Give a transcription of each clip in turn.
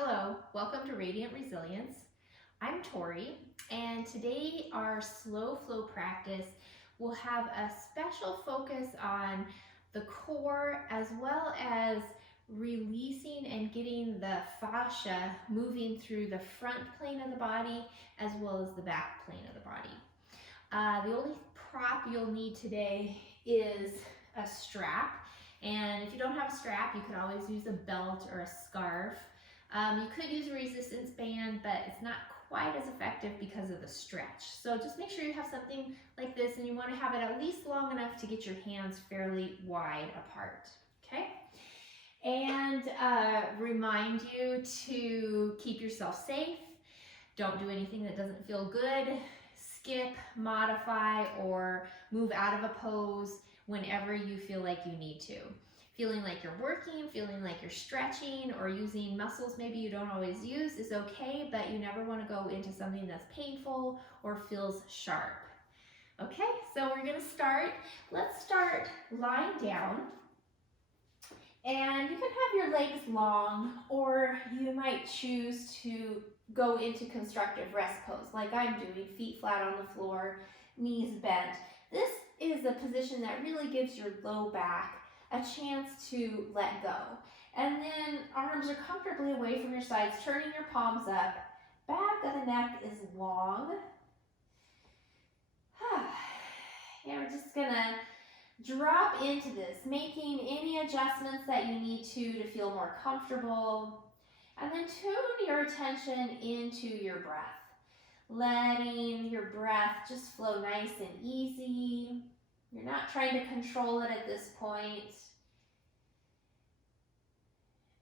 Hello, welcome to Radiant Resilience. I'm Torrey, and today our slow flow practice will have a special focus on the core as well as releasing and getting the fascia moving through the front plane of the body as well as the back plane of the body. The only prop you'll need today is a strap, and if you don't have a strap, you can always use a belt or a scarf. You could use a resistance band, but it's not quite as effective because of the stretch. So just make sure you have something like this, and you want to have it at least long enough to get your hands fairly wide apart, okay? And remind you to keep yourself safe. Don't do anything that doesn't feel good. Skip, modify, or move out of a pose whenever you feel like you need to. Feeling like you're working, feeling like you're stretching, or using muscles maybe you don't always use is okay, but you never want to go into something that's painful or feels sharp. Okay, so we're going to start. Let's start lying down. And you can have your legs long, or you might choose to go into constructive rest pose like I'm doing, feet flat on the floor, knees bent. This is a position that really gives your low back a chance to let go. And then arms are comfortably away from your sides, turning your palms up. Back of the neck is long. And we're just gonna drop into this, making any adjustments that you need to feel more comfortable. And then tune your attention into your breath. Letting your breath just flow nice and easy. You're not trying to control it at this point.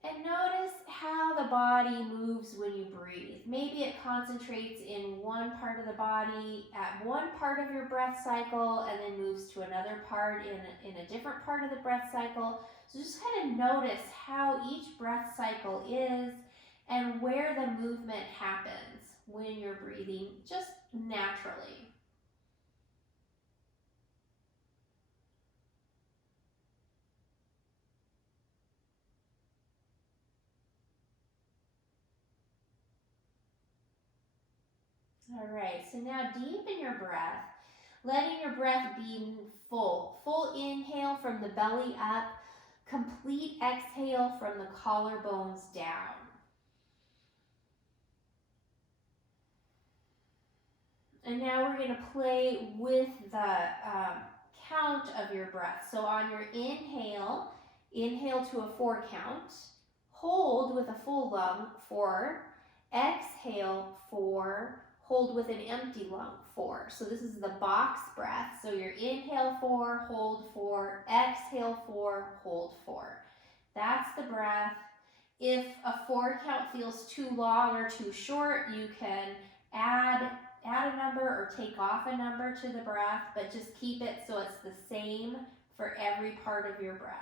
And notice how the body moves when you breathe. Maybe it concentrates in one part of the body at one part of your breath cycle and then moves to another part in a different part of the breath cycle. So just kind of notice how each breath cycle is and where the movement happens when you're breathing just naturally. All right, so now deepen your breath, letting your breath be full. Full inhale from the belly up, complete exhale from the collarbones down. And now we're going to play with the count of your breath. So on your inhale, inhale to a 4 count, hold with a full lung, 4, exhale 4, hold with an empty lung, 4. So this is the box breath. So your inhale 4, hold 4, exhale 4, hold 4. That's the breath. If a 4 count feels too long or too short, you can add a number or take off a number to the breath, but just keep it so it's the same for every part of your breath.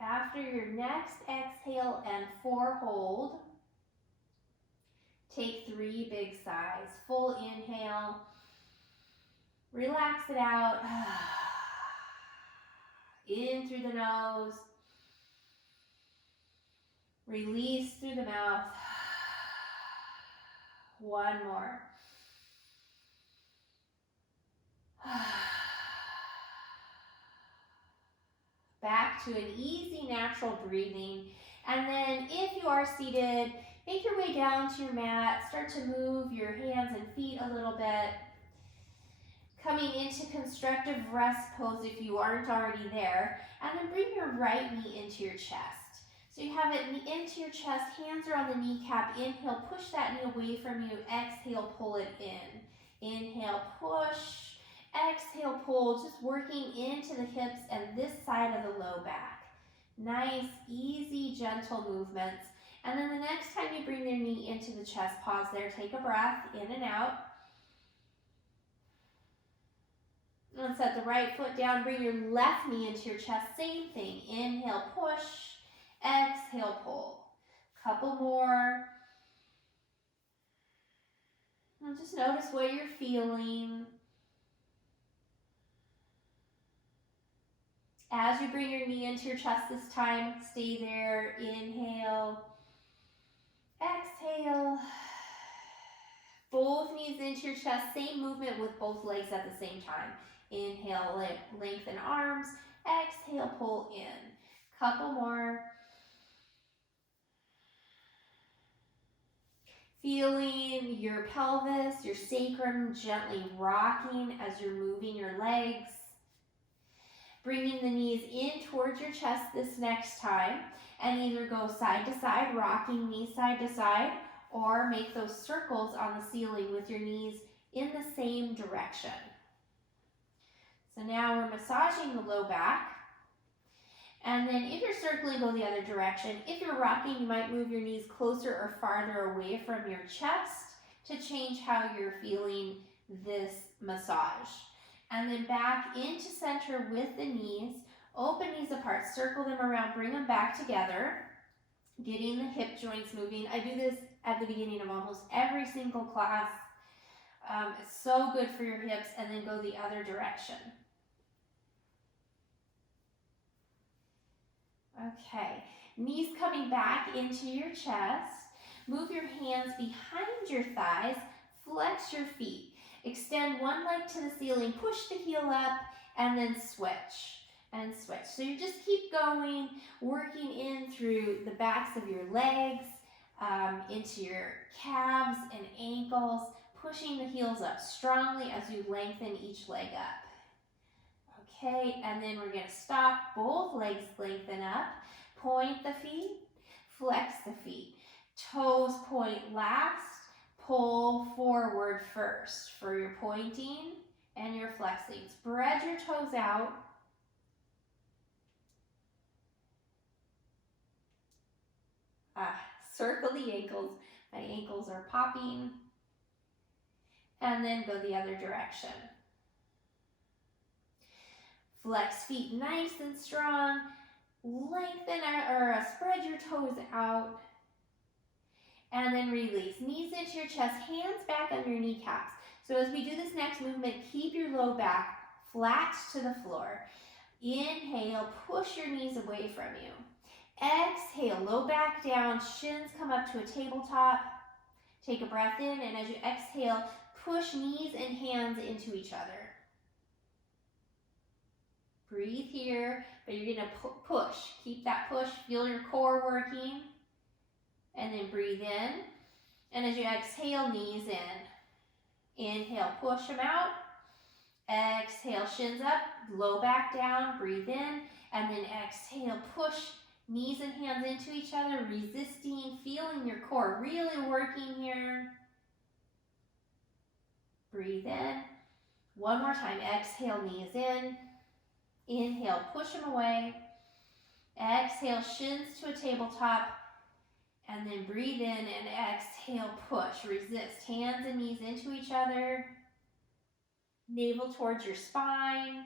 After your next exhale and 4 hold, take 3 big sighs. Full inhale, relax it out, in through the nose, release through the mouth. One more. Back to an easy, natural breathing. And then if you are seated, make your way down to your mat. Start to move your hands and feet a little bit. Coming into constructive rest pose if you aren't already there, and then bring your right knee into your chest. So you have it into your chest, hands are on the kneecap. Inhale, push that knee away from you. Exhale, pull it in. Inhale, push. Exhale, pull, just working into the hips and this side of the low back. Nice, easy, gentle movements. And then the next time you bring your knee into the chest, pause there, take a breath, in and out. And set the right foot down, bring your left knee into your chest, same thing. Inhale, push, exhale, pull. Couple more. And just notice what you're feeling. As you bring your knee into your chest this time, stay there. Inhale, exhale. Both knees into your chest, same movement with both legs at the same time. Inhale, lengthen arms. Exhale, pull in. Couple more. Feeling your pelvis, your sacrum gently rocking as you're moving your legs. Bringing the knees in towards your chest this next time, and either go side to side, rocking knees side to side, or make those circles on the ceiling with your knees in the same direction. So now we're massaging the low back. And then if you're circling, go the other direction. If you're rocking, you might move your knees closer or farther away from your chest to change how you're feeling this massage. And then back into center with the knees. Open knees apart, circle them around, bring them back together. Getting the hip joints moving. I do this at the beginning of almost every single class. It's so good for your hips. And then go the other direction. Okay, knees coming back into your chest. Move your hands behind your thighs. Flex your feet. Extend one leg to the ceiling. Push the heel up and then switch. And switch. So you just keep going, working in through the backs of your legs, into your calves and ankles, pushing the heels up strongly as you lengthen each leg up. Okay, and then we're going to stop, both legs lengthen up, point the feet, flex the feet, toes point last, pull forward first for your pointing and your flexing. Spread your toes out. Circle the ankles. My ankles are popping. And then go the other direction. Flex feet nice and strong. Lengthen or spread your toes out. And then release. Knees into your chest, hands back under your kneecaps. So as we do this next movement, keep your low back flat to the floor. Inhale, push your knees away from you. Exhale, low back down, shins come up to a tabletop. Take a breath in, and as you exhale, push knees and hands into each other. Breathe here, but you're going to push. Keep that push. Feel your core working. And then breathe in. And as you exhale, knees in. Inhale, push them out. Exhale, shins up. Low back down. Breathe in. And then exhale, push knees and hands into each other. Resisting, feeling your core really working here. Breathe in. One more time. Exhale, knees in. Inhale, push them away. Exhale, shins to a tabletop. And then breathe in and exhale, push. Resist. Hands and knees into each other. Navel towards your spine.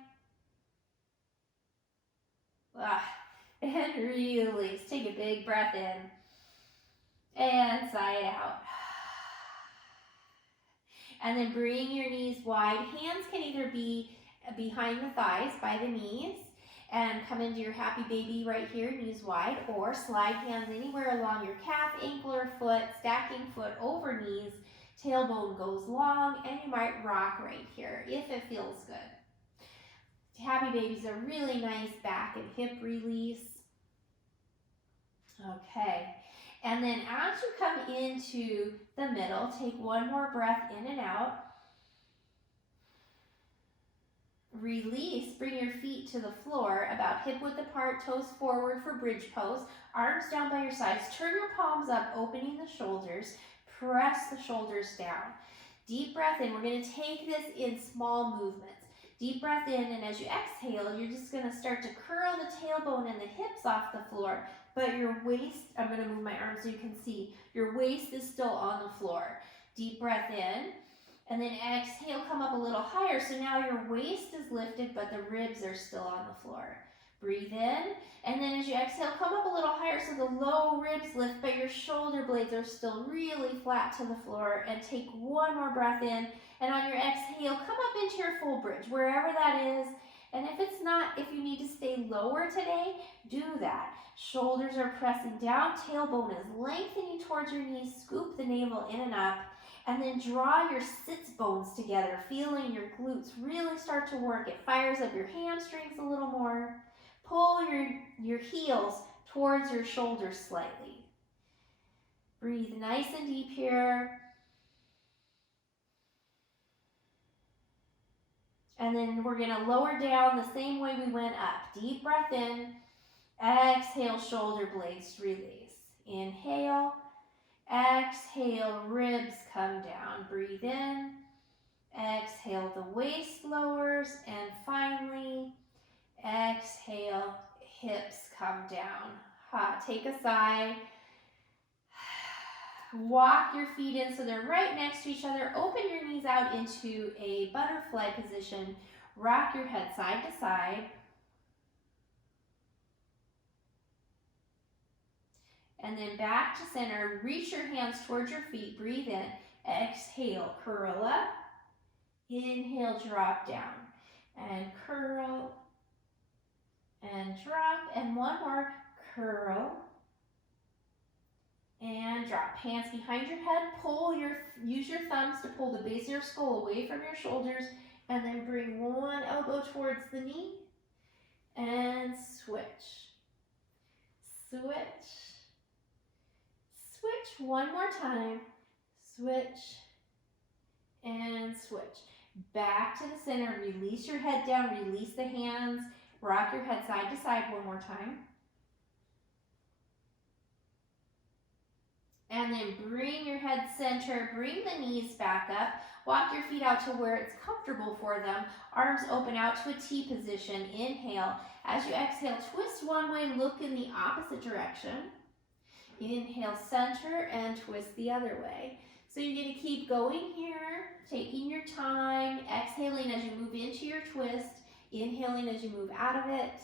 And release. Take a big breath in. And sigh it out. And then bring your knees wide. Hands can either be behind the thighs by the knees and come into your happy baby right here, knees wide, or slide hands anywhere along your calf, ankle, or foot, stacking foot over knees. Tailbone goes long, and you might rock right here if it feels good. Happy baby's a really nice back and hip release. Okay, and then as you come into the middle, take one more breath in and out. Release, bring your feet to the floor, about hip width apart, toes forward for bridge pose, arms down by your sides. Turn your palms up, opening the shoulders. Press the shoulders down. Deep breath in. We're going to take this in small movements. Deep breath in, and as you exhale, you're just going to start to curl the tailbone and the hips off the floor, but your waist, I'm going to move my arms so you can see, your waist is still on the floor. Deep breath in, and then exhale, come up a little higher, so now your waist is lifted, but the ribs are still on the floor. Breathe in, and then as you exhale, come up a little higher so the low ribs lift, but your shoulder blades are still really flat to the floor. And take one more breath in, and on your exhale, come up into your full bridge, wherever that is. And if you need to stay lower today, do that. Shoulders are pressing down, tailbone is lengthening towards your knees, scoop the navel in and up, and then draw your sits bones together, feeling your glutes really start to work. It fires up your hamstrings a little more. Pull your heels towards your shoulders slightly. Breathe nice and deep here. And then we're going to lower down the same way we went up. Deep breath in. Exhale, shoulder blades release. Inhale. Exhale, ribs come down. Breathe in. Exhale, the waist lowers. And finally, exhale, hips come down. Take a sigh. Walk your feet in so they're right next to each other. Open your knees out into a butterfly position. Rock your head side to side. And then back to center. Reach your hands towards your feet. Breathe in. Exhale, curl up. Inhale, drop down. And curl. And drop. And one more. Curl. And drop. Hands behind your head. Use your thumbs to pull the base of your skull away from your shoulders. And then bring one elbow towards the knee. And switch. Switch. Switch. One more time. Switch. And switch. Back to the center. Release your head down. Release the hands. Rock your head side to side one more time. And then bring your head center, bring the knees back up, walk your feet out to where it's comfortable for them. Arms open out to a T position. Inhale. As you exhale, twist one way, look in the opposite direction. Inhale, center, and twist the other way. So you're going to keep going here, taking your time, exhaling as you move into your twist, inhaling as you move out of it.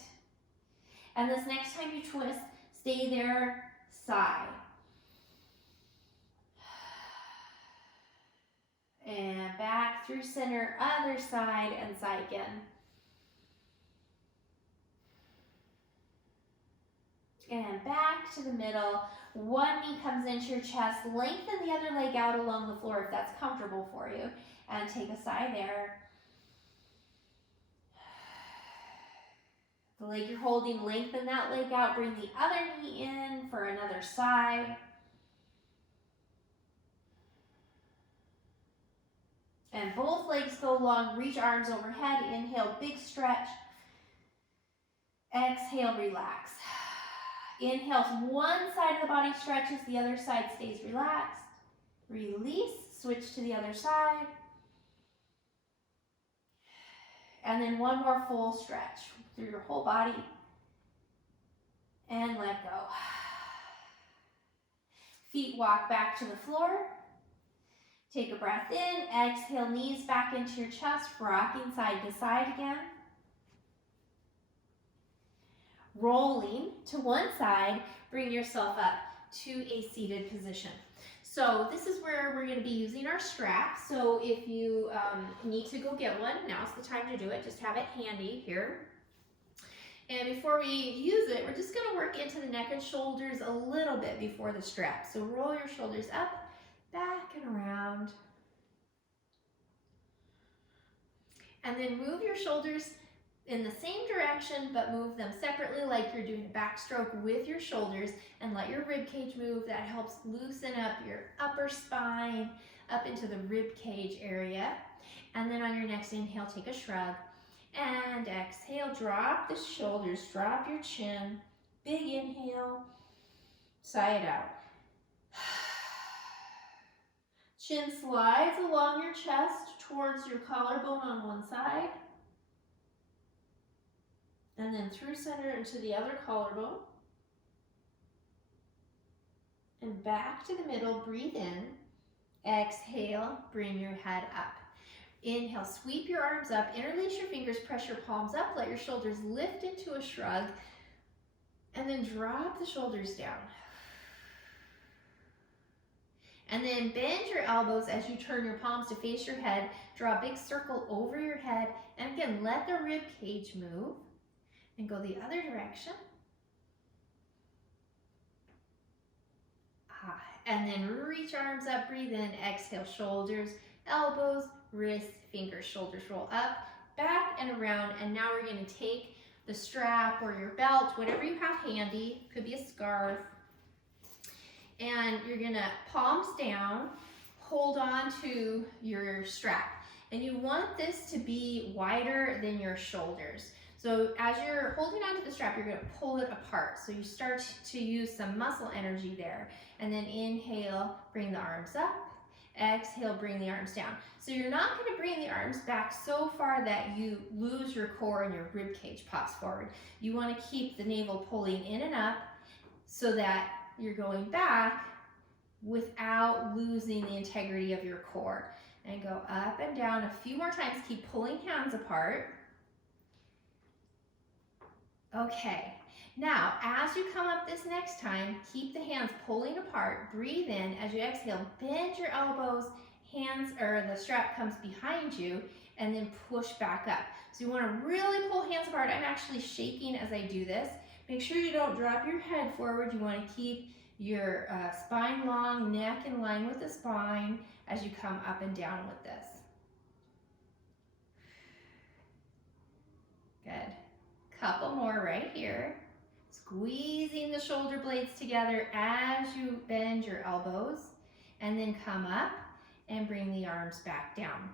And this next time you twist, stay there, sigh. And back through center, other side, and sigh again. And back to the middle. One knee comes into your chest. Lengthen the other leg out along the floor if that's comfortable for you. And take a sigh there. The leg you're holding, lengthen that leg out. Bring the other knee in for another sigh. And both legs go long. Reach arms overhead. Inhale, big stretch. Exhale, relax. Inhale, one side of the body stretches, the other side stays relaxed. Release, switch to the other side. And then one more full stretch through your whole body. And let go. Feet walk back to the floor. Take a breath in, exhale, knees back into your chest, rocking side to side again. Rolling to one side, bring yourself up to a seated position. So this is where we're going to be using our strap. So if you need to go get one, now's the time to do it. Just have it handy here. And before we use it, we're just going to work into the neck and shoulders a little bit before the strap. So roll your shoulders up, back and around. And then move your shoulders in the same direction, but move them separately like you're doing a backstroke with your shoulders, and let your rib cage move. That helps loosen up your upper spine up into the rib cage area. And then on your next inhale, take a shrug. And exhale, drop the shoulders, drop your chin. Big inhale, sigh it out. Chin slides along your chest towards your collarbone on one side. And then through center into the other collarbone. And back to the middle, breathe in. Exhale, bring your head up. Inhale, sweep your arms up, interlace your fingers, press your palms up, let your shoulders lift into a shrug, and then drop the shoulders down. And then bend your elbows as you turn your palms to face your head, draw a big circle over your head, and again, let the rib cage move, and go the other direction. And then reach arms up, breathe in, exhale, shoulders, elbows, wrists, fingers, shoulders roll up, back and around. And now we're going to take the strap or your belt, whatever you have handy, could be a scarf, and you're going to palms down, hold on to your strap. And you want this to be wider than your shoulders. So as you're holding onto the strap, you're going to pull it apart. So you start to use some muscle energy there. And then inhale, bring the arms up. Exhale, bring the arms down. So you're not going to bring the arms back so far that you lose your core and your rib cage pops forward. You want to keep the navel pulling in and up so that you're going back without losing the integrity of your core. And go up and down a few more times. Keep pulling hands apart. Okay, now as you come up this next time, keep the hands pulling apart, breathe in. As you exhale, bend your elbows, hands or the strap comes behind you, and then push back up. So you want to really pull hands apart. I'm actually shaking as I do this. Make sure you don't drop your head forward. You want to keep your spine long, neck in line with the spine as you come up and down with this. Good. Couple more right here. Squeezing the shoulder blades together as you bend your elbows, and then come up and bring the arms back down.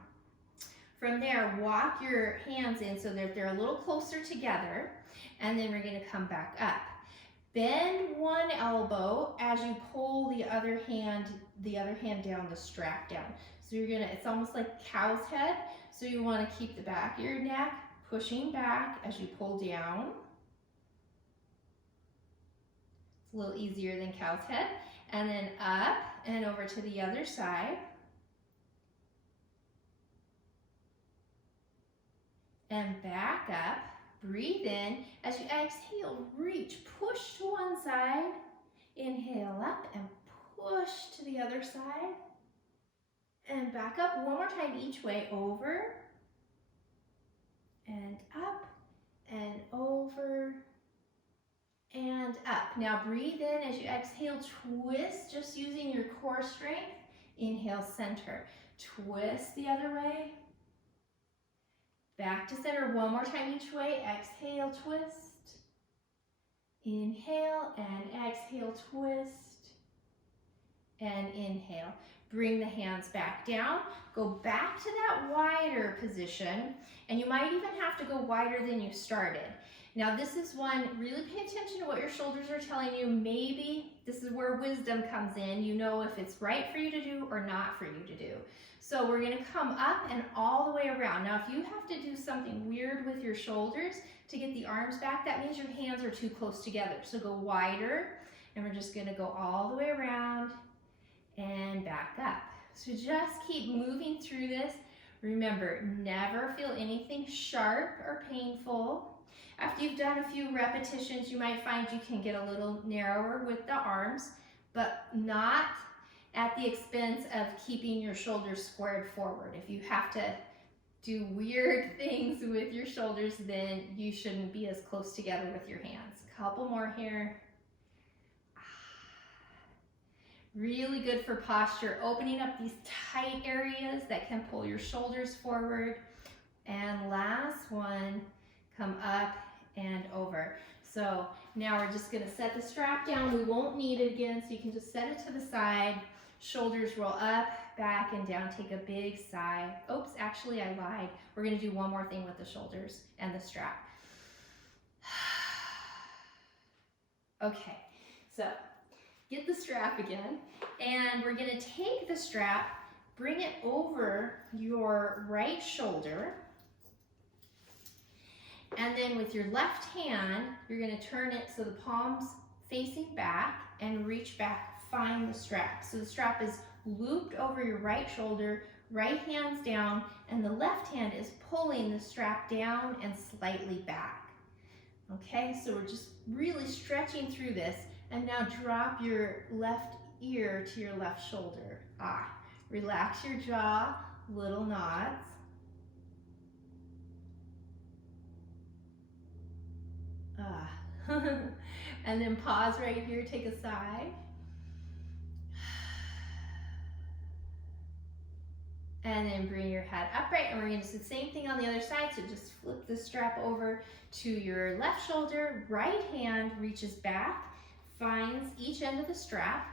From there, walk your hands in so that they're a little closer together, and then we're going to come back up. Bend one elbow as you pull the other hand down, the strap down. So you're gonna, it's almost like cow's head. So you want to keep the back of your neck pushing back as you pull down. It's a little easier than cow's head. And then up and over to the other side. And back up. Breathe in. As you exhale, reach, push to one side. Inhale up and push to the other side. And back up one more time each way, over and up and over and up. Now breathe in as you exhale, twist, just using your core strength. Inhale, center. Twist the other way. Back to center one more time each way. Exhale, twist. Inhale and exhale, twist. And inhale. Bring the hands back down. Go back to that wider position. And you might even have to go wider than you started. Now this is one, really pay attention to what your shoulders are telling you. Maybe this is where wisdom comes in. You know if it's right for you to do or not for you to do. So we're gonna come up and all the way around. Now if you have to do something weird with your shoulders to get the arms back, that means your hands are too close together. So go wider, and we're just gonna go all the way around and back up. So just keep moving through this. Remember, never feel anything sharp or painful. After you've done a few repetitions, you might find you can get a little narrower with the arms, but not at the expense of keeping your shoulders squared forward. If you have to do weird things with your shoulders, then you shouldn't be as close together with your hands. Couple more here. Really good for posture, opening up these tight areas that can pull your shoulders forward. And last one, come up and over. So now we're just gonna set the strap down. We won't need it again, so you can just set it to the side. Shoulders roll up, back, and down. Take a big sigh. Oops, actually I lied. We're gonna do one more thing with the shoulders and the strap. Okay, so get the strap again, and we're gonna take the strap, bring it over your right shoulder, and then with your left hand, you're gonna turn it so the palm's facing back and reach back, find the strap. So the strap is looped over your right shoulder, right hand's down, and the left hand is pulling the strap down and slightly back. Okay, so we're just really stretching through this, and now drop your left ear to your left shoulder. Relax your jaw, little nods. And then pause right here, take a sigh. And then bring your head upright, and we're gonna do the same thing on the other side. So just flip the strap over to your left shoulder, right hand reaches back, finds each end of the strap,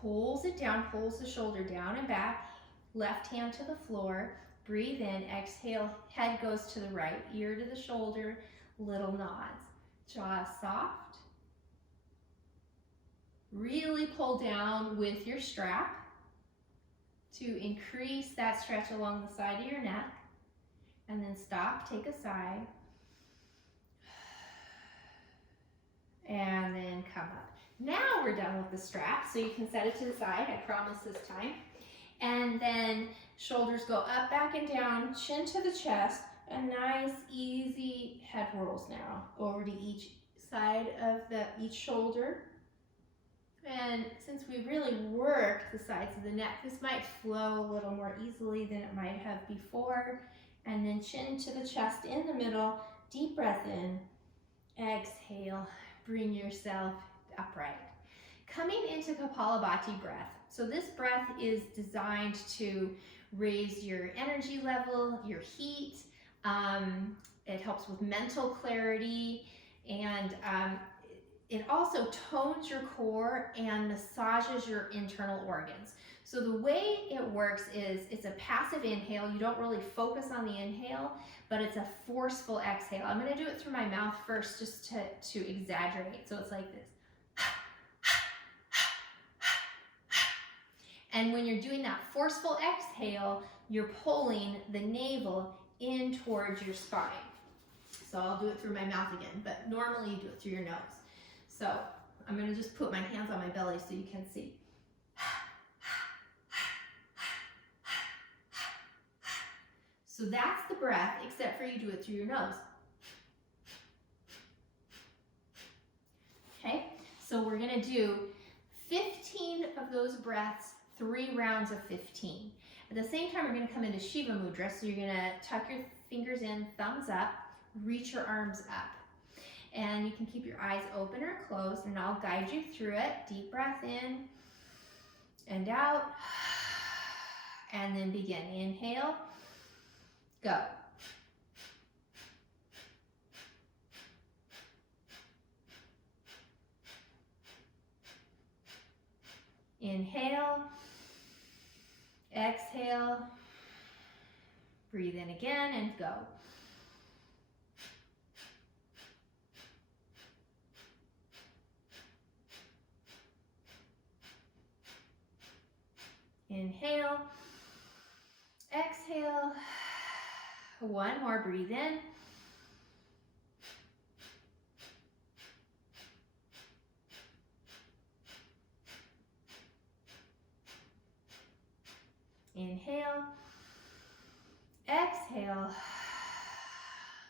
pulls it down, pulls the shoulder down and back, left hand to the floor, breathe in, exhale, head goes to the right, ear to the shoulder, little nods. Jaw soft. Really pull down with your strap to increase that stretch along the side of your neck. And then stop, take a sigh. And then come up. Now we're done with the strap, so you can set it to the side, I promise this time. And then shoulders go up, back, and down, chin to the chest. A nice, easy head rolls now over to each side of each shoulder. And since we really worked the sides of the neck, this might flow a little more easily than it might have before. And then chin to the chest in the middle, deep breath in, exhale, bring yourself upright. Coming into Kapalabhati breath. So this breath is designed to raise your energy level, your heat. It helps with mental clarity, and it also tones your core and massages your internal organs. So the way it works is it's a passive inhale. You don't really focus on the inhale, but it's a forceful exhale. I'm gonna do it through my mouth first just to exaggerate. So it's like this. And when you're doing that forceful exhale, you're pulling the navel in towards your spine. So I'll do it through my mouth again, but normally you do it through your nose. So I'm gonna just put my hands on my belly so you can see. So that's the breath, except for you do it through your nose. Okay, so we're gonna do 15 of those breaths, 3 rounds of 15. At the same time, we're gonna come into Shiva Mudra, so you're gonna tuck your fingers in, thumbs up, reach your arms up. And you can keep your eyes open or closed, and I'll guide you through it. Deep breath in and out, and then begin. Inhale, go. Inhale, exhale, breathe in again and go. Inhale, exhale, one more, breathe in. Inhale, exhale,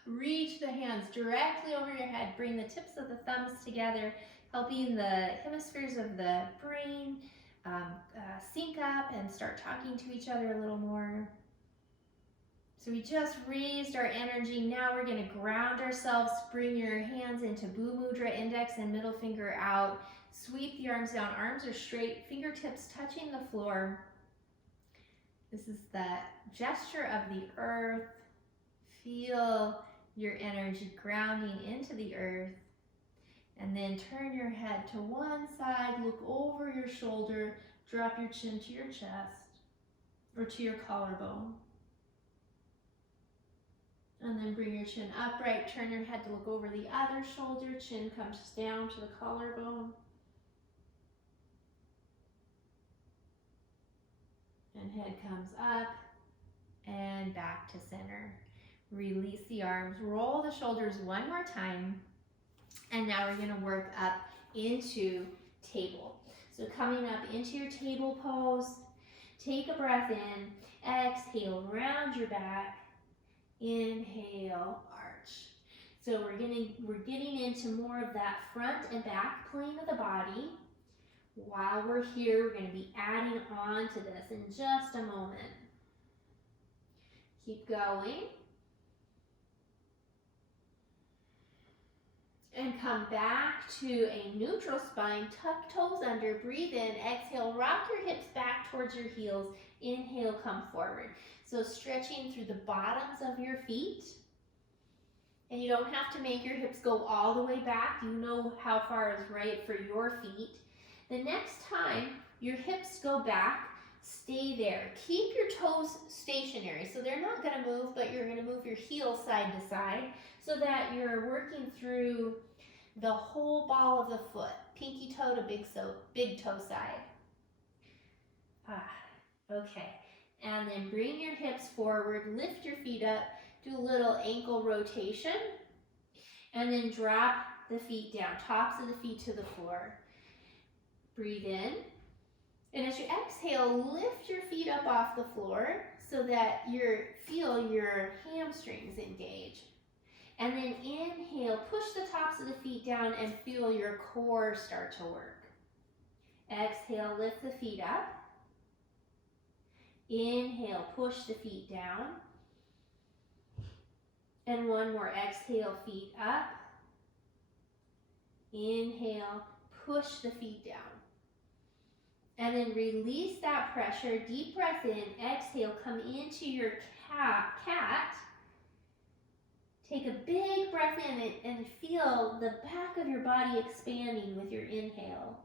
reach the hands directly over your head, bring the tips of the thumbs together, helping the hemispheres of the brain sync up and start talking to each other a little more. So we just raised our energy. Now we're going to ground ourselves. Bring your hands into Bhu Mudra, index and middle finger out. Sweep the arms down. Arms are straight, fingertips touching the floor. This is the gesture of the earth. Feel your energy grounding into the earth. And then turn your head to one side, look over your shoulder, Drop your chin to your chest or to your collarbone. And then bring your chin upright, turn your head to look over the other shoulder, chin comes down to the collarbone. And head comes up and back to center. Release the arms, roll the shoulders one more time. And now we're gonna work up into table. So coming up into your table pose, take a breath in, exhale, round your back, inhale, arch. So we're getting into more of that front and back plane of the body. While we're here, we're going to be adding on to this in just a moment. Keep going. And come back to a neutral spine, tuck toes under, breathe in, exhale, rock your hips back towards your heels, inhale, come forward. So stretching through the bottoms of your feet. And you don't have to make your hips go all the way back. You know how far is right for your feet. The next time your hips go back, stay there. Keep your toes stationary. So they're not going to move, but you're going to move your heels side to side so that you're working through the whole ball of the foot, pinky toe to big toe side. Okay. And then bring your hips forward, lift your feet up, do a little ankle rotation, and then drop the feet down, tops of the feet to the floor. Breathe in, and as you exhale, lift your feet up off the floor so that you feel your hamstrings engage. And then inhale, push the tops of the feet down and feel your core start to work. Exhale, lift the feet up. Inhale, push the feet down. And one more, exhale, feet up. Inhale, push the feet down. And then release that pressure, deep breath in, exhale, come into your cat. Take a big breath in and feel the back of your body expanding with your inhale.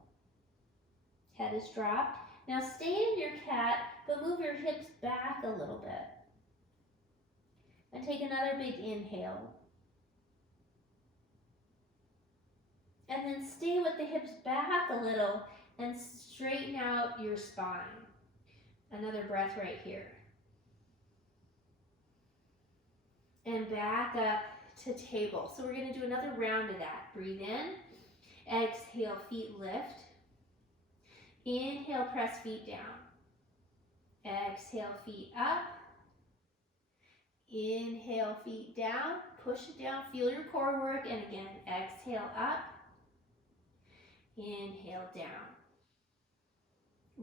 Head is dropped. Now stay in your cat, but move your hips back a little bit. And take another big inhale. And then stay with the hips back a little and straighten out your spine. Another breath right here. And back up to table. So we're going to do another round of that. Breathe in. Exhale, feet lift. Inhale, press feet down. Exhale, feet up. Inhale, feet down. Push it down. Feel your core work. And again, exhale up. Inhale down.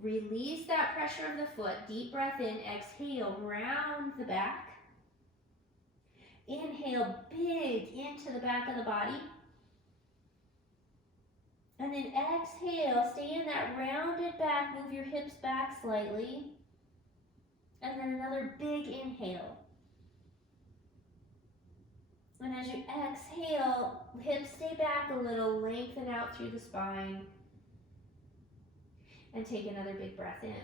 Release that pressure of the foot. Deep breath in. Exhale, round the back. Inhale big into the back of the body. And then exhale, stay in that rounded back, move your hips back slightly. And then another big inhale. And as you exhale, hips stay back a little, lengthen out through the spine. And take another big breath in.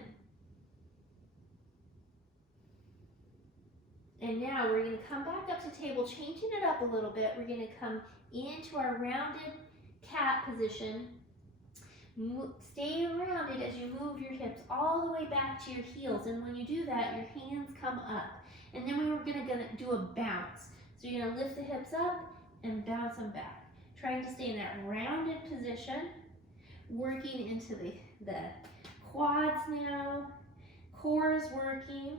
And now we're going to come back up to table, changing it up a little bit. We're going to come into our rounded cat position. Stay rounded as you move your hips all the way back to your heels. And when you do that, your hands come up. And then we're going to do a bounce. So you're going to lift the hips up and bounce them back. Trying to stay in that rounded position. Working into the quads now. Core is working.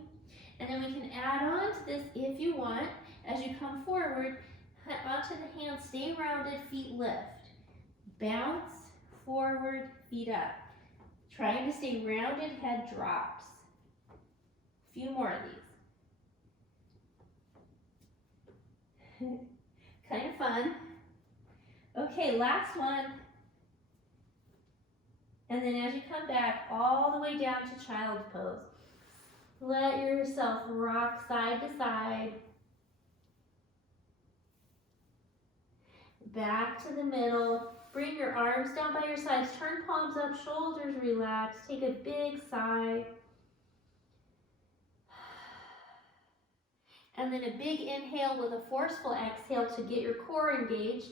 And then we can add on to this if you want. As you come forward, onto the hands, stay rounded, feet lift. Bounce, forward, feet up. Trying to stay rounded, head drops. A few more of these. Kind of fun. Okay, last one. And then as you come back, all the way down to child's pose. Let yourself rock side to side. Back to the middle. Bring your arms down by your sides, turn palms up, shoulders relaxed, take a big sigh. And then a big inhale with a forceful exhale to get your core engaged.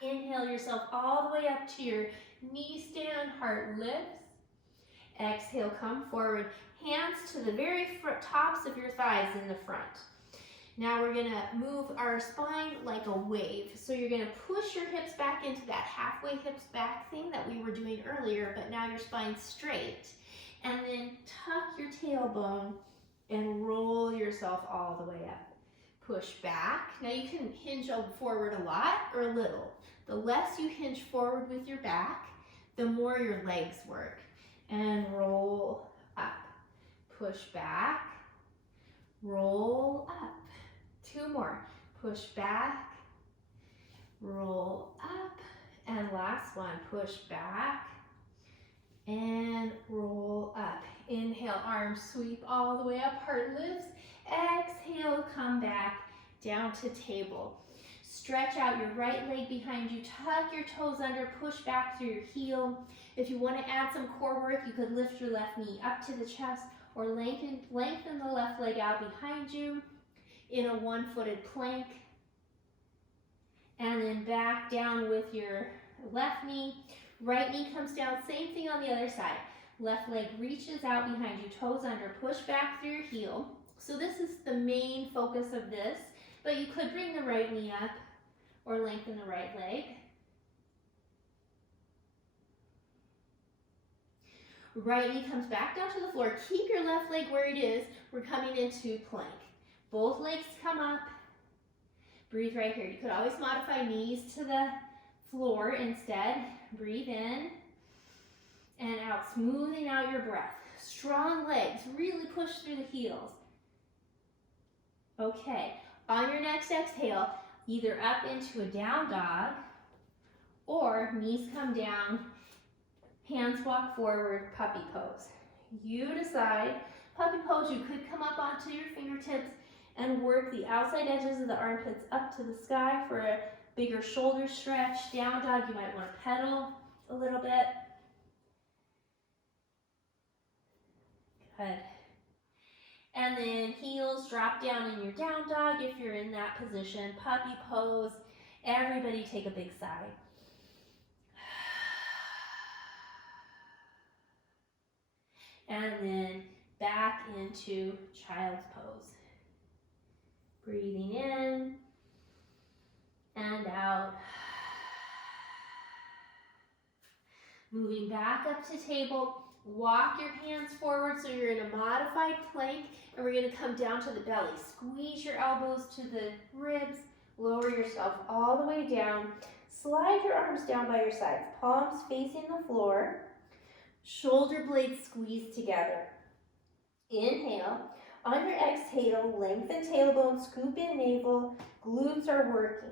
Inhale yourself all the way up to your knee stand, heart lifts. Exhale, come forward. Hands to the very tops of your thighs in the front. Now we're gonna move our spine like a wave. So you're gonna push your hips back into that halfway hips back thing that we were doing earlier, but now your spine's straight. And then tuck your tailbone and roll yourself all the way up. Push back. Now you can hinge forward a lot or a little. The less you hinge forward with your back, the more your legs work. And roll up. Push back, roll up. 2 more. Push back, roll up. And last one, push back and roll up. Inhale, arms sweep all the way up, heart lifts. Exhale, come back down to table. Stretch out your right leg behind you, tuck your toes under, push back through your heel. If you want to add some core work, you could lift your left knee up to the chest or lengthen the left leg out behind you in a one-footed plank. And then back down with your left knee. Right knee comes down, same thing on the other side. Left leg reaches out behind you, toes under, push back through your heel. So this is the main focus of this, but you could bring the right knee up or lengthen the right leg. Right knee comes back down to the floor. Keep your left leg where it is. We're coming into plank. Both legs come up. Breathe right here. You could always modify knees to the floor instead. Breathe in and out, smoothing out your breath. Strong legs, really push through the heels. Okay, on your next exhale, either up into a down dog or knees come down, hands walk forward, puppy pose. You decide. Puppy pose, you could come up onto your fingertips and work the outside edges of the armpits up to the sky for a bigger shoulder stretch. Down dog, you might want to pedal a little bit. Good. And then heels drop down in your down dog if you're in that position. Puppy pose. Everybody take a big sigh. And then back into child's pose. Breathing in and out. Moving back up to table. Walk your hands forward so you're in a modified plank, and we're going to come down to the belly. Squeeze your elbows to the ribs. Lower yourself all the way down. Slide your arms down by your sides. Palms facing the floor. Shoulder blades squeeze together. Inhale. On your exhale, lengthen tailbone, scoop in navel. Glutes are working.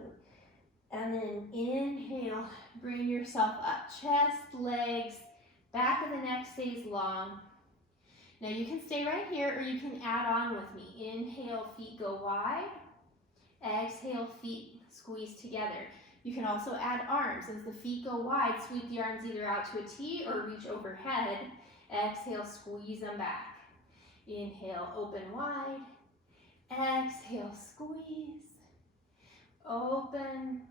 And then inhale, bring yourself up. Chest, legs, back of the neck stays long. Now you can stay right here or you can add on with me. Inhale, feet go wide. Exhale, feet squeeze together. You can also add arms. As the feet go wide, sweep the arms either out to a T or reach overhead. Exhale, squeeze them back. Inhale, open wide. Exhale, squeeze. Open.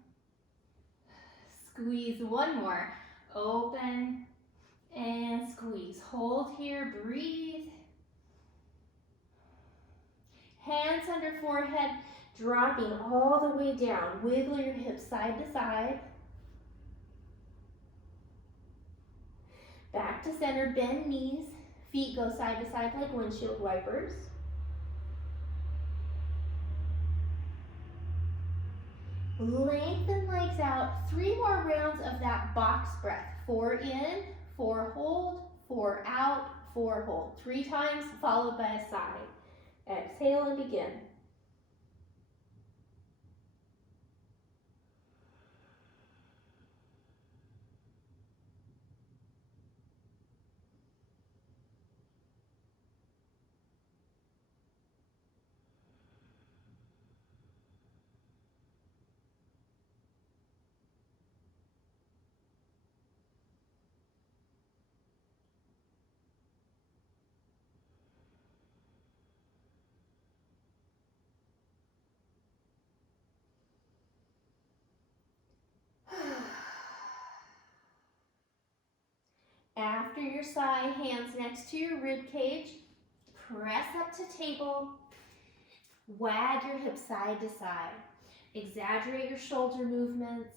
Squeeze one more. Open and squeeze. Hold here, breathe. Hands under forehead, dropping all the way down. Wiggle your hips side to side. Back to center, bend knees. Feet go side to side like windshield wipers. Lengthen legs out. 3 more rounds of that box breath. 4 in, 4 hold, 4 out, 4 hold. 3 times followed by a sigh. Exhale and begin. After your sigh, hands next to your rib cage. Press up to table. Wag your hips side to side. Exaggerate your shoulder movements.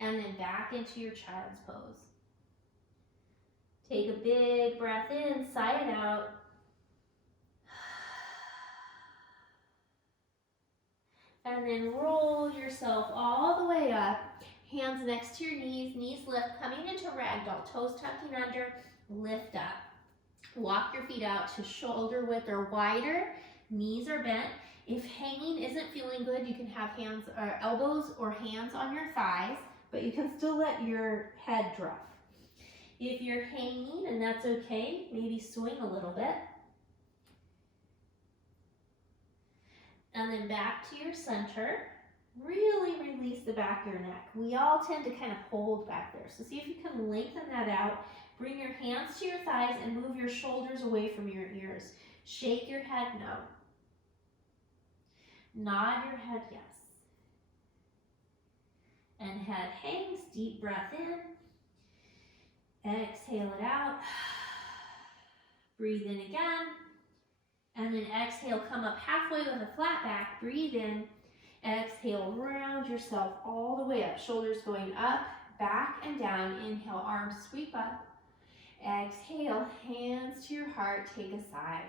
And then back into your child's pose. Take a big breath in, sigh it out. And then roll yourself all the way up. Hands next to your knees lift, coming into ragdoll, toes tucking under, lift up. Walk your feet out to shoulder width or wider, knees are bent. If hanging isn't feeling good, you can have hands or elbows or hands on your thighs, but you can still let your head drop. If you're hanging, and that's okay, maybe swing a little bit. And then back to your center. Really release the back of your neck. We all tend to kind of hold back there. So see if you can lengthen that out. Bring your hands to your thighs and move your shoulders away from your ears. Shake your head no. Nod your head yes. And head hangs, deep breath in. Exhale it out. Breathe in again. And then exhale, come up halfway with a flat back. Breathe in. Exhale, round yourself all the way up. Shoulders going up, back, and down. Inhale, arms sweep up. Exhale, hands to your heart. Take a sigh.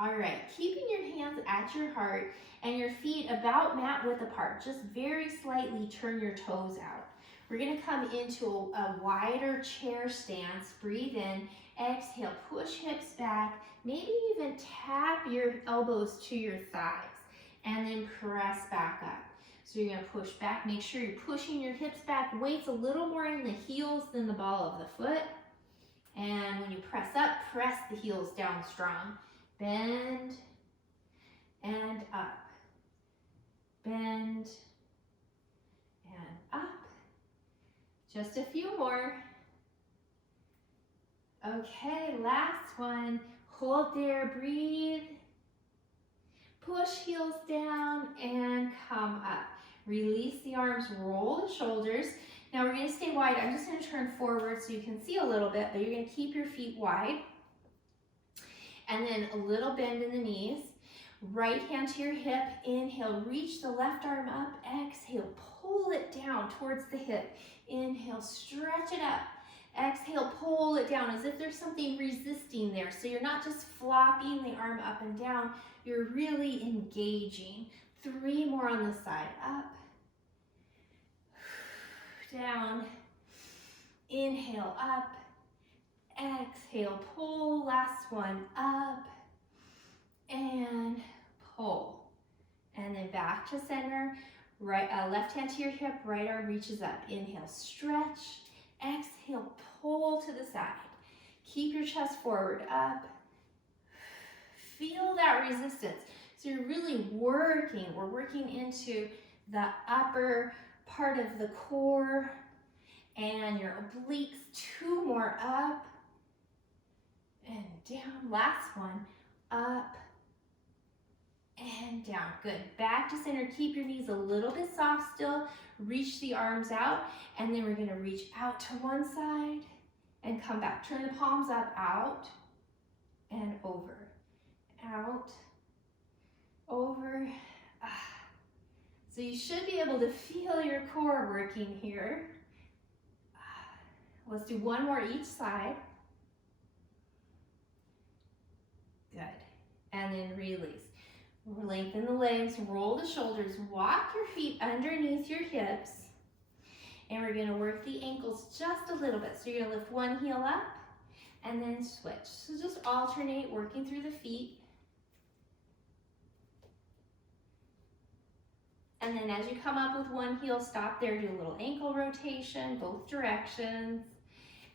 All right, keeping your hands at your heart and your feet about mat width apart. Just very slightly turn your toes out. We're gonna come into a wider chair stance. Breathe in, exhale, push hips back, maybe even tap your elbows to your thighs, and then press back up. So you're gonna push back, make sure you're pushing your hips back, weight's a little more in the heels than the ball of the foot. And when you press up, press the heels down strong. Bend and up, bend and up. Just a few more. Okay, last one. Hold there, breathe. Push heels down and come up. Release the arms, roll the shoulders. Now we're gonna stay wide. I'm just gonna turn forward so you can see a little bit, but you're gonna keep your feet wide. And then a little bend in the knees. Right hand to your hip. Inhale, reach the left arm up. Exhale, pull it down towards the hip. Inhale, stretch it up. Exhale, pull it down as if there's something resisting there. So you're not just flopping the arm up and down, you're really engaging. 3 more on this side. Up, down, inhale, up, exhale, pull, last one, up, and pull. And then back to center. Right, left hand to your hip, right arm reaches up. Inhale, stretch. Exhale, pull to the side. Keep your chest forward, up. Feel that resistance. So you're really working. We're working into the upper part of the core and your obliques. 2 more, up and down. Last one, up and down. Good. Back to center. Keep your knees a little bit soft still. Reach the arms out, and then we're going to reach out to one side and come back. Turn the palms up, out and over. Out, over. So you should be able to feel your core working here. Let's do 1 more each side. Good. And then release. Lengthen the legs, roll the shoulders, walk your feet underneath your hips, and we're gonna work the ankles just a little bit. So you're gonna lift one heel up and then switch. So just alternate working through the feet. And then as you come up with one heel, stop there, do a little ankle rotation, both directions,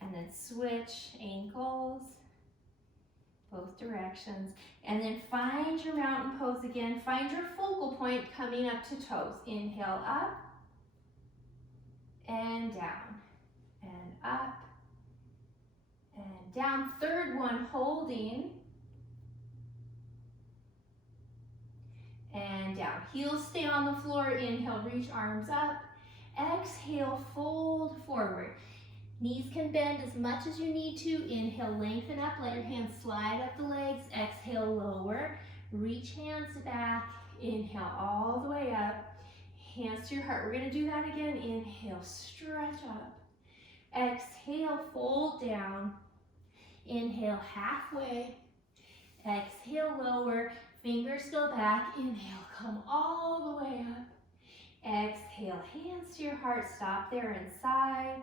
and then switch ankles. Both directions, and then find your mountain pose again. Find your focal point coming up to toes. Inhale, up and down, and up and down. 3rd one, holding, and down. Heels stay on the floor. Inhale, reach arms up. Exhale, fold forward. Knees can bend as much as you need to. Inhale, lengthen up. Let your hands slide up the legs. Exhale, lower. Reach hands back. Inhale, all the way up. Hands to your heart. We're going to do that again. Inhale, stretch up. Exhale, fold down. Inhale, halfway. Exhale, lower. Fingers go back. Inhale, come all the way up. Exhale, hands to your heart. Stop there and sigh.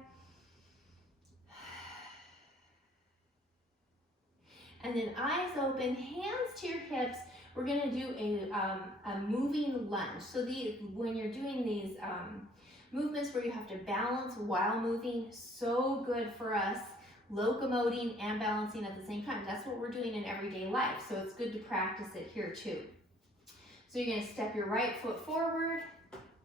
And then eyes open, hands to your hips. We're going to do a moving lunge. So when you're doing these movements where you have to balance while moving, so good for us, locomoting and balancing at the same time. That's what we're doing in everyday life, so it's good to practice it here too. So you're going to step your right foot forward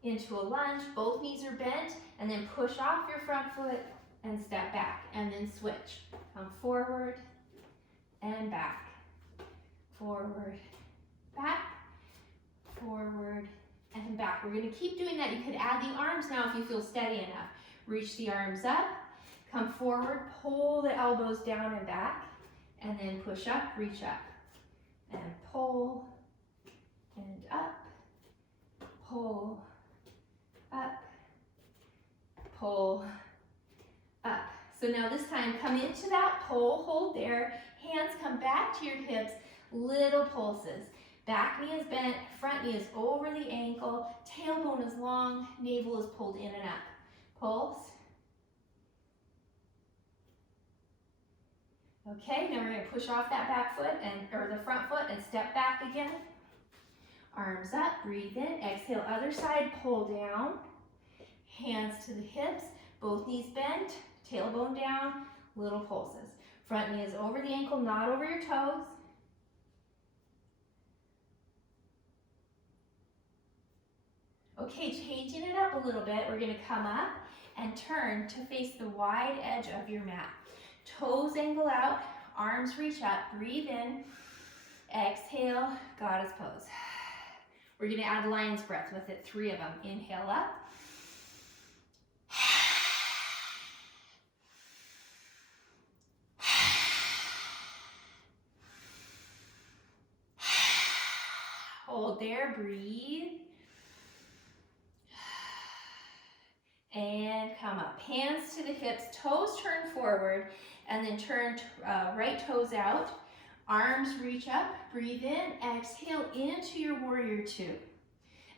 into a lunge, both knees are bent, and then push off your front foot and step back, and then switch. Come forward and back, forward, back, forward, and back. We're going to keep doing that. You could add the arms now if you feel steady enough. Reach the arms up, come forward, pull the elbows down and back, and then push up, reach up, and pull, and up, pull, up, pull, up. So now this time, come into that pull, hold there, hands come back to your hips, little pulses. Back knee is bent, front knee is over the ankle, tailbone is long, navel is pulled in and up. Pulse. Okay, now we're going to push off that back foot or the front foot and step back again. Arms up, breathe in, exhale, other side, pull down. Hands to the hips, both knees bent, tailbone down, little pulses. Front knee is over the ankle, not over your toes. Okay, changing it up a little bit, we're going to come up and turn to face the wide edge of your mat. Toes angle out, arms reach up, breathe in, exhale, goddess pose. We're going to add lion's breath with it, 3 of them. Inhale up. Hold there, breathe. And come up. Hands to the hips, toes turn forward, and then turn right toes out. Arms reach up, breathe in, exhale into your warrior 2.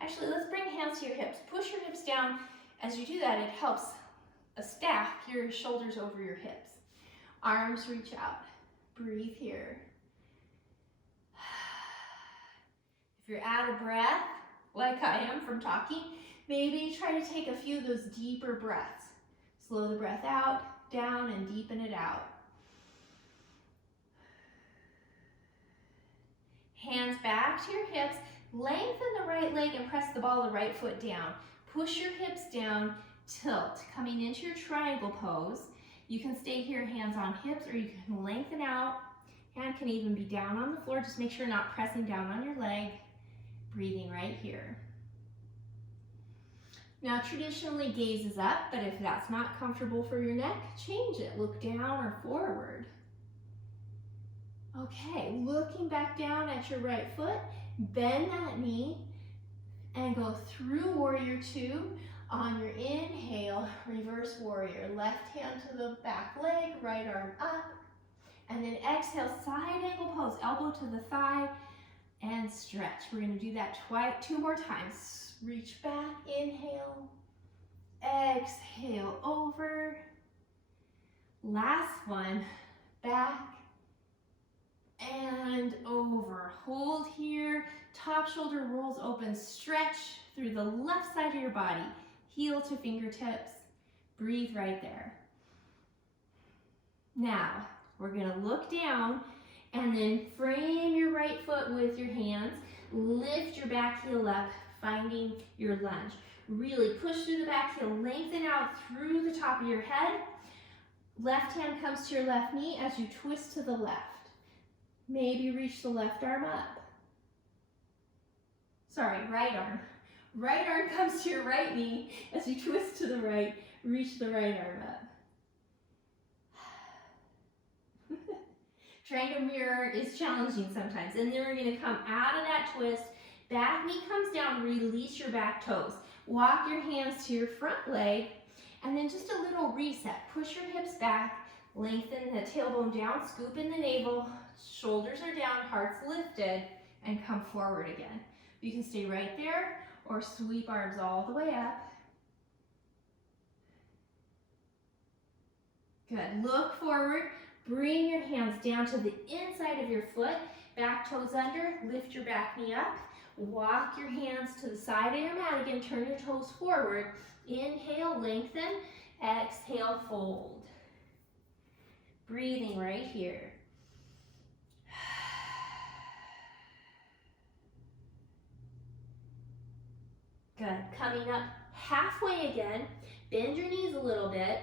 Actually, let's bring hands to your hips. Push your hips down. As you do that, it helps stack your shoulders over your hips. Arms reach out. Breathe here. If you're out of breath, like I am from talking, maybe try to take a few of those deeper breaths. Slow the breath out, down, and deepen it out. Hands back to your hips. Lengthen the right leg and press the ball of the right foot down. Push your hips down, tilt. Coming into your triangle pose. You can stay here, hands on hips, or you can lengthen out. Hand can even be down on the floor. Just make sure you're not pressing down on your leg. Breathing right here. Now traditionally gaze is up, but if that's not comfortable for your neck, change it. Look down or forward. Okay, looking back down at your right foot, bend that knee and go through warrior 2. On your inhale, reverse warrior. Left hand to the back leg, right arm up. And then exhale, side angle pose, elbow to the thigh and stretch. We're going to do that 2 more times. Reach back, inhale, exhale, over. Last one, back and over. Hold here, top shoulder rolls open, stretch through the left side of your body, heel to fingertips, breathe right there. Now, we're gonna look down and then frame your right foot with your hands, lift your back heel up, finding your lunge. Really push through the back heel, lengthen out through the top of your head. Left hand comes to your left knee as you twist to the left. Maybe reach the left arm up. right arm. Right arm comes to your right knee as you twist to the right, reach the right arm up. Trying to mirror is challenging sometimes. And then we're going to come out of that twist. Back knee comes down, release your back toes. Walk your hands to your front leg, and then just a little reset. Push your hips back, lengthen the tailbone down, scoop in the navel, shoulders are down, heart's lifted, and come forward again. You can stay right there or sweep arms all the way up. Good. Look forward. Bring your hands down to the inside of your foot. Back toes under. Lift your back knee up. Walk your hands to the side of your mat again. Turn your toes forward. Inhale, lengthen. Exhale, fold. Breathing right here. Good. Coming up halfway again. Bend your knees a little bit.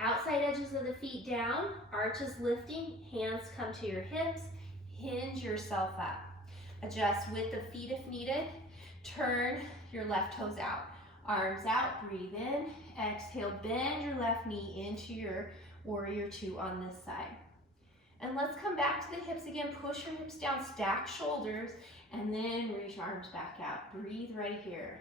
Outside edges of the feet down, arches lifting, hands come to your hips, hinge yourself up. Adjust width of feet if needed. Turn your left toes out. Arms out, breathe in. Exhale, bend your left knee into your warrior two on this side. And let's come back to the hips again. Push your hips down, stack shoulders, and then reach arms back out. Breathe right here.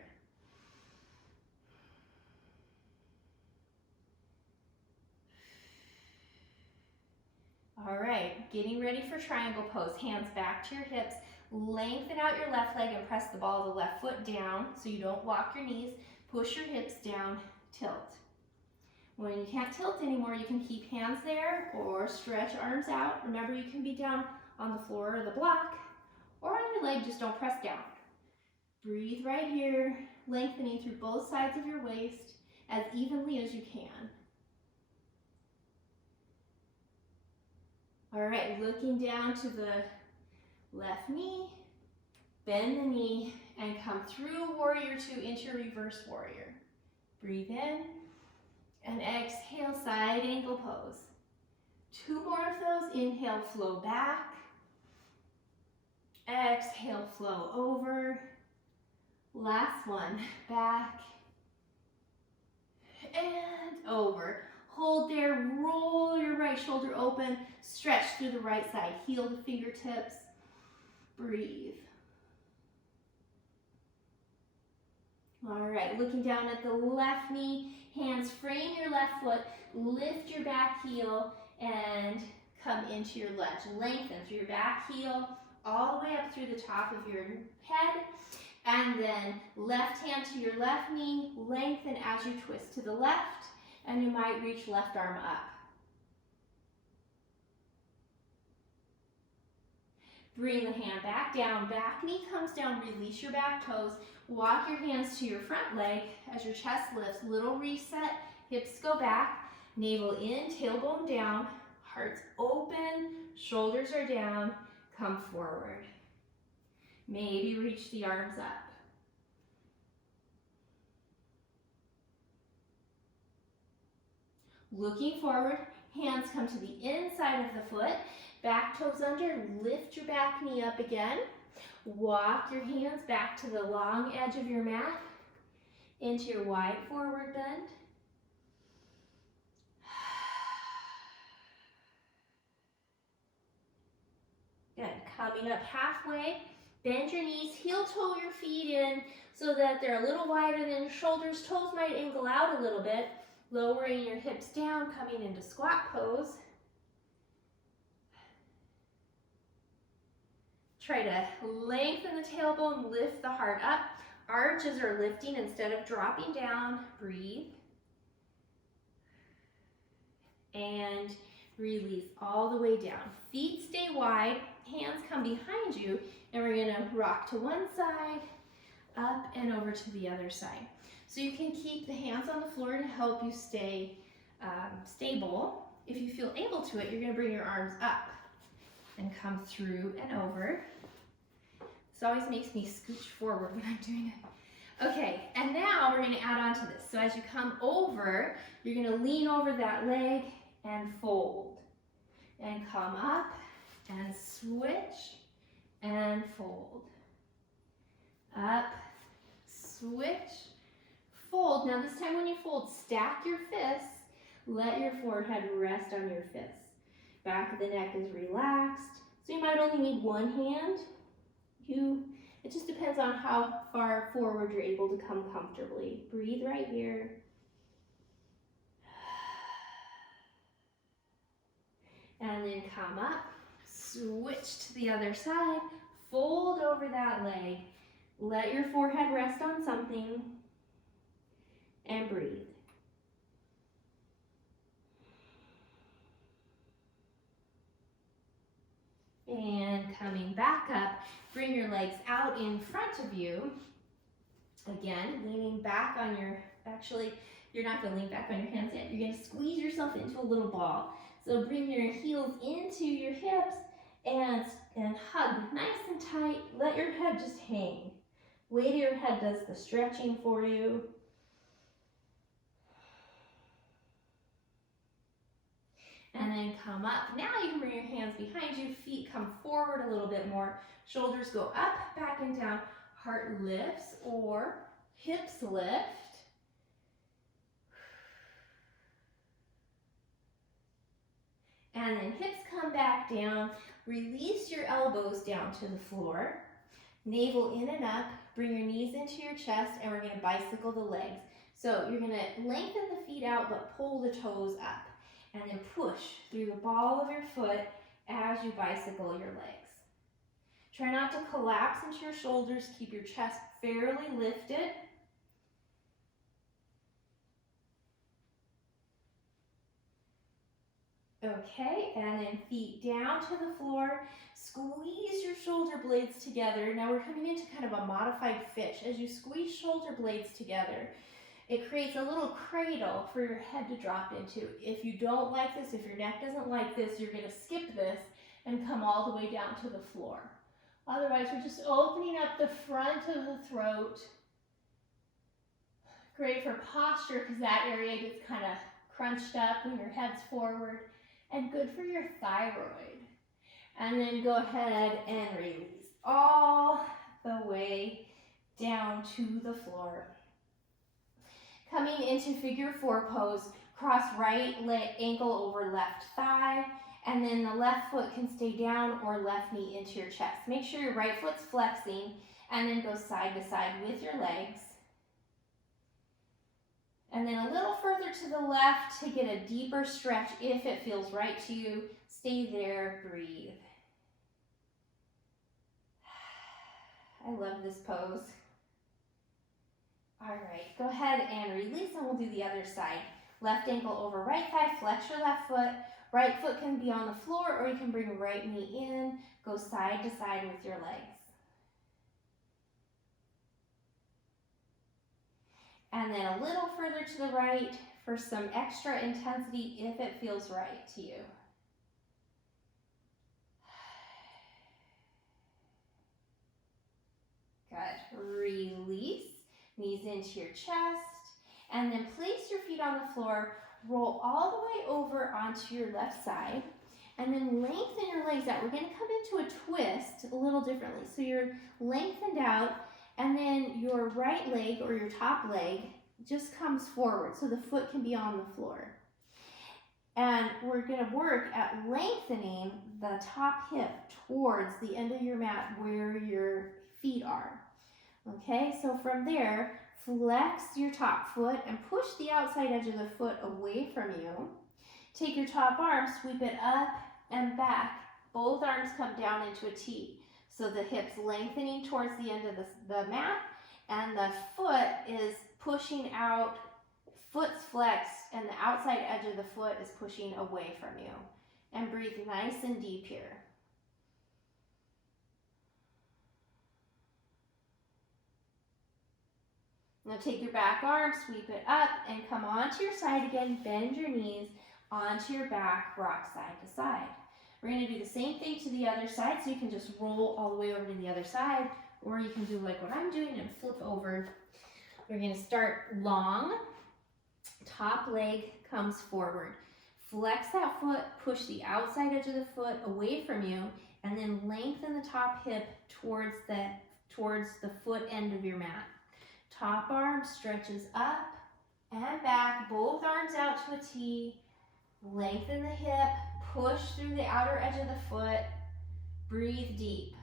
All right, getting ready for triangle pose. Hands back to your hips. Lengthen out your left leg and press the ball of the left foot down so you don't walk your knees. Push your hips down, tilt. When you can't tilt anymore, you can keep hands there or stretch arms out. Remember, you can be down on the floor or the block or on your leg, just don't press down. Breathe right here, lengthening through both sides of your waist as evenly as you can. All right, looking down to the left knee, bend the knee, and come through warrior two into reverse warrior. Breathe in, and exhale, side angle pose. Two more of those. Inhale, flow back. Exhale, flow over. Last one, back and over. Hold there, roll your right shoulder open, stretch through the right side, heel to fingertips, breathe. All right, looking down at the left knee, hands frame your left foot, lift your back heel, and come into your lunge. Lengthen through your back heel, all the way up through the top of your head, and then left hand to your left knee, lengthen as you twist to the left, and you might reach left arm up. Bring the hand back down, back knee comes down, release your back toes, walk your hands to your front leg as your chest lifts, little reset, hips go back, navel in, tailbone down, heart's open, shoulders are down, come forward. Maybe reach the arms up. Looking forward, hands come to the inside of the foot, back toes under, lift your back knee up again. Walk your hands back to the long edge of your mat, into your wide forward bend. Good, coming up halfway, bend your knees, heel toe your feet in so that they're a little wider than your shoulders. Toes might angle out a little bit. Lowering your hips down, coming into squat pose. Try to lengthen the tailbone, lift the heart up. Arches are lifting instead of dropping down. Breathe. And release all the way down. Feet stay wide, hands come behind you, and we're gonna rock to one side, up and over to the other side. So you can keep the hands on the floor to help you stay stable. If you feel able to it, you're gonna bring your arms up and come through and over. This always makes me scooch forward when I'm doing it. Okay, and now we're gonna add on to this. So as you come over, you're gonna lean over that leg and fold. And come up and switch and fold. up, switch, fold. Now this time when you fold, stack your fists. Let your forehead rest on your fists. Back of the neck is relaxed. So you might only need one hand. It just depends on how far forward you're able to come comfortably. Breathe right here. And then come up, switch to the other side, fold over that leg. Let your forehead rest on something and breathe. And coming back up, bring your legs out in front of you. Again, leaning back on you're not going to lean back on your hands yet. You're going to squeeze yourself into a little ball. So bring your heels into your hips and hug nice and tight. Let your head just hang. Weight of your head does the stretching for you. And then come up. Now you can bring your hands behind you, feet come forward a little bit more. Shoulders go up, back and down. Heart lifts or hips lift. And then hips come back down. Release your elbows down to the floor. Navel in and up. Bring your knees into your chest and we're going to bicycle the legs. So you're going to lengthen the feet out but pull the toes up. And then push through the ball of your foot as you bicycle your legs. Try not to collapse into your shoulders. Keep your chest fairly lifted. Okay, and then feet down to the floor. Squeeze your shoulder blades together. Now we're coming into kind of a modified fish. As you squeeze shoulder blades together, it creates a little cradle for your head to drop into. If you don't like this, if your neck doesn't like this, you're going to skip this and come all the way down to the floor. Otherwise, we're just opening up the front of the throat. Great for posture because that area gets kind of crunched up when your head's forward. And good for your thyroid. And then go ahead and release all the way down to the floor. Coming into figure 4 pose, cross right ankle over left thigh, and then the left foot can stay down or left knee into your chest. Make sure your right foot's flexing, and then go side to side with your legs. And then a little further to the left to get a deeper stretch if it feels right to you. Stay there, breathe. I love this pose. All right, go ahead and release and we'll do the other side. Left ankle over right thigh, flex your left foot. Right foot can be on the floor or you can bring right knee in. Go side to side with your legs. And then a little further to the right for some extra intensity if it feels right to you. Good. Release. Knees into your chest. And then place your feet on the floor. Roll all the way over onto your left side. And then lengthen your legs out. We're going to come into a twist a little differently. So you're lengthened out. And then your right leg or your top leg just comes forward so the foot can be on the floor. And we're going to work at lengthening the top hip towards the end of your mat where your feet are. Okay, so from there, flex your top foot and push the outside edge of the foot away from you. Take your top arm, sweep it up and back. Both arms come down into a T. So the hips lengthening towards the end of the mat, and the foot is pushing out, foot's flexed, and the outside edge of the foot is pushing away from you. And breathe nice and deep here. Now take your back arm, sweep it up, and come onto your side again. Bend your knees onto your back, rock side to side. We're going to do the same thing to the other side, so you can just roll all the way over to the other side, or you can do like what I'm doing and flip over. We're going to start long. Top leg comes forward. Flex that foot, push the outside edge of the foot away from you, and then lengthen the top hip towards towards the foot end of your mat. Top arm stretches up and back, both arms out to a T. Lengthen the hip, push through the outer edge of the foot. Breathe deep.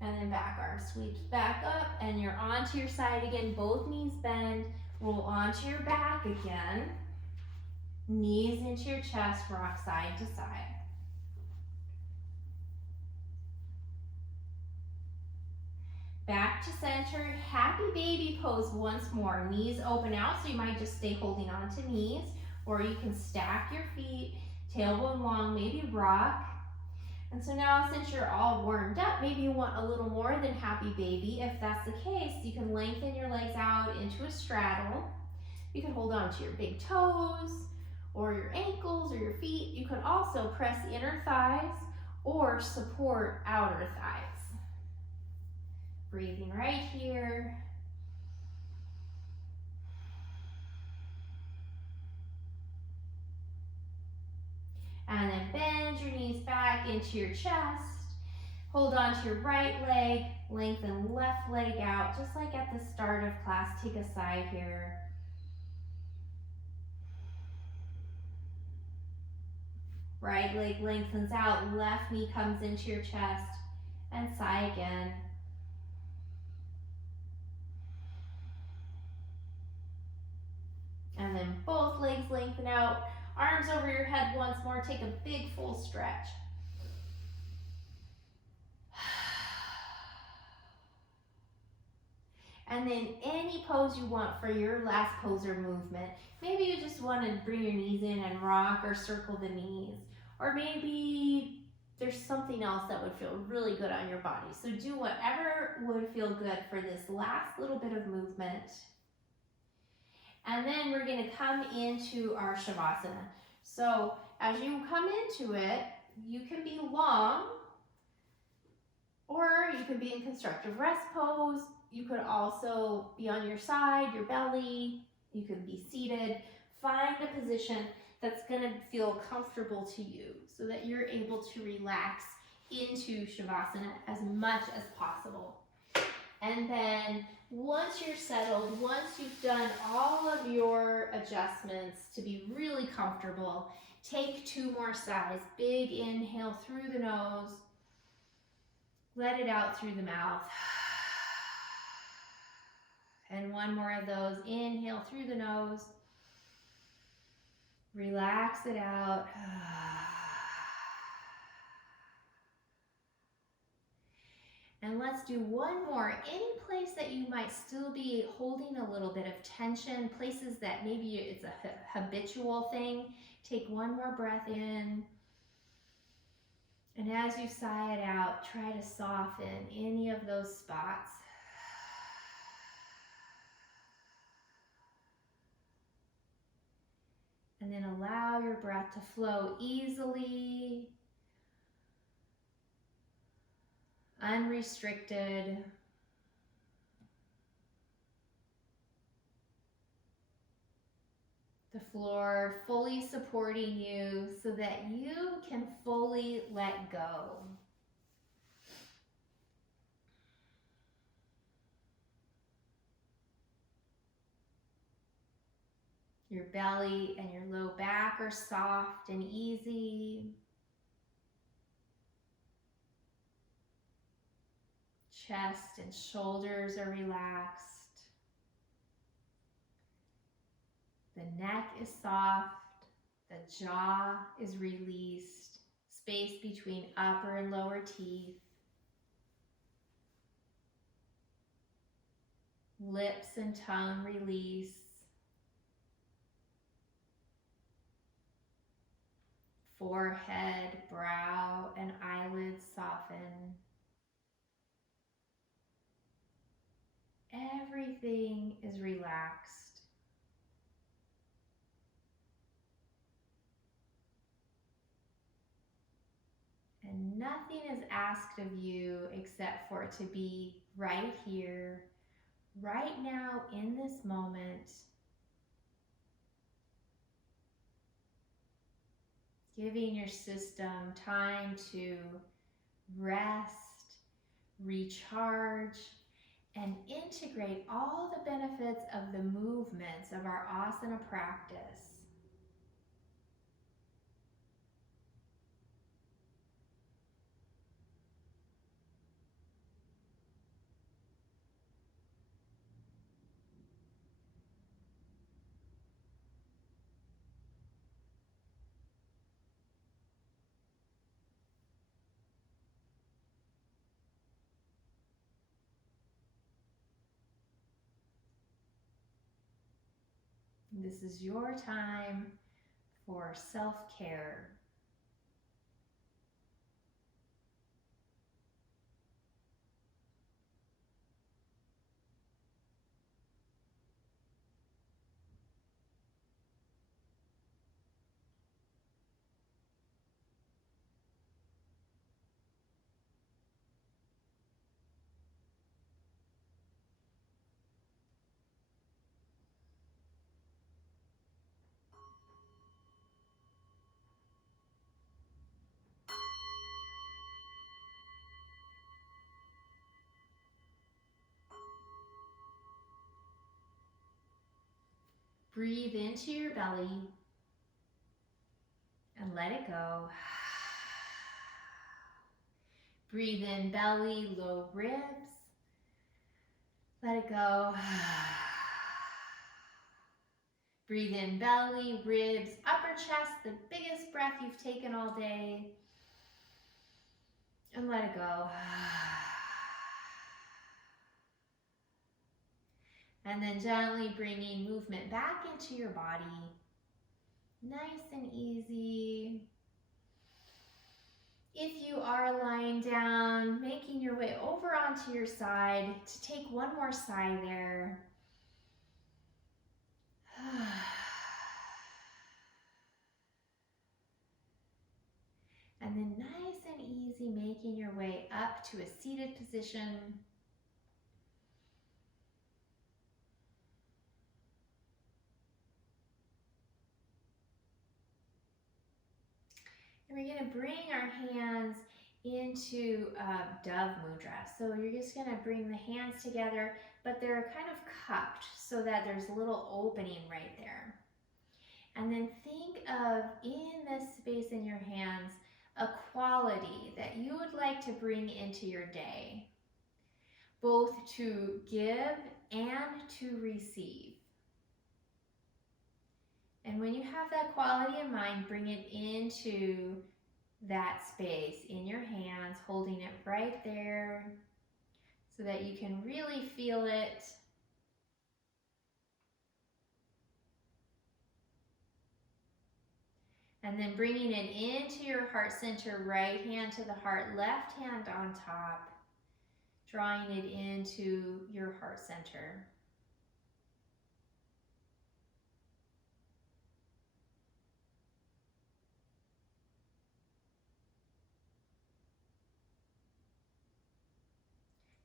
And then back arm sweeps back up and you're onto your side again. Both knees bend. Roll onto your back again. Knees into your chest, rock side to side. Back to center, happy baby pose once more. Knees open out, so you might just stay holding on to knees, or you can stack your feet, tailbone long, maybe rock. And so now, since you're all warmed up, maybe you want a little more than happy baby. If that's the case, you can lengthen your legs out into a straddle. You can hold on to your big toes, or your ankles, or your feet. You can also press inner thighs, or support outer thighs. Breathing right here. And then bend your knees back into your chest. Hold on to your right leg, lengthen left leg out, just like at the start of class. Take a sigh here. Right leg lengthens out, left knee comes into your chest, and sigh again. And then both legs lengthen out, arms over your head once more. Take a big full stretch. And then any pose you want for your last pose or movement. Maybe you just want to bring your knees in and rock or circle the knees. Or maybe there's something else that would feel really good on your body. So do whatever would feel good for this last little bit of movement. And then we're going to come into our Shavasana. So as you come into it, you can be long, or you can be in constructive rest pose. You could also be on your side, your belly. You could be seated. Find a position that's going to feel comfortable to you so that you're able to relax into Shavasana as much as possible. And then once you're settled, once you've done all of your adjustments to be really comfortable, take 2 more sighs. Big inhale through the nose. Let it out through the mouth. And 1 more of those. Inhale through the nose. Relax it out. And let's do 1 more. Any place that you might still be holding a little bit of tension, places that maybe it's a habitual thing, take 1 more breath in. And as you sigh it out, try to soften any of those spots. And then allow your breath to flow easily, unrestricted. The floor fully supporting you so that you can fully let go. Your belly and your low back are soft and easy. Chest and shoulders are relaxed. The neck is soft. The jaw is released. Space between upper and lower teeth. Lips and tongue release. Forehead, brow, and eyelids soften. Everything is relaxed. And nothing is asked of you except for it to be right here, right now, in this moment. giving your system time to rest, recharge, and integrate all the benefits of the movements of our asana practice. This is your time for self-care. Breathe into your belly and let it go. Breathe in belly, low ribs. Let it go. Breathe in belly, ribs, upper chest, the biggest breath you've taken all day. And let it go. And then gently bringing movement back into your body. Nice and easy. If you are lying down, making your way over onto your side to take one more sigh there. And then nice and easy, making your way up to a seated position. And we're going to bring our hands into dove mudra. So you're just going to bring the hands together, but they're kind of cupped so that there's a little opening right there. And then think of, in this space in your hands, a quality that you would like to bring into your day, both to give and to receive. And when you have that quality in mind, bring it into that space in your hands, holding it right there so that you can really feel it. And then bringing it into your heart center, right hand to the heart, left hand on top, drawing it into your heart center.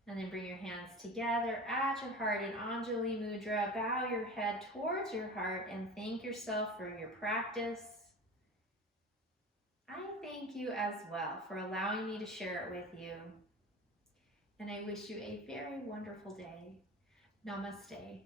And then bring your hands together at your heart in Anjali Mudra. Bow your head towards your heart and thank yourself for your practice. I thank you as well for allowing me to share it with you. And I wish you a very wonderful day. Namaste.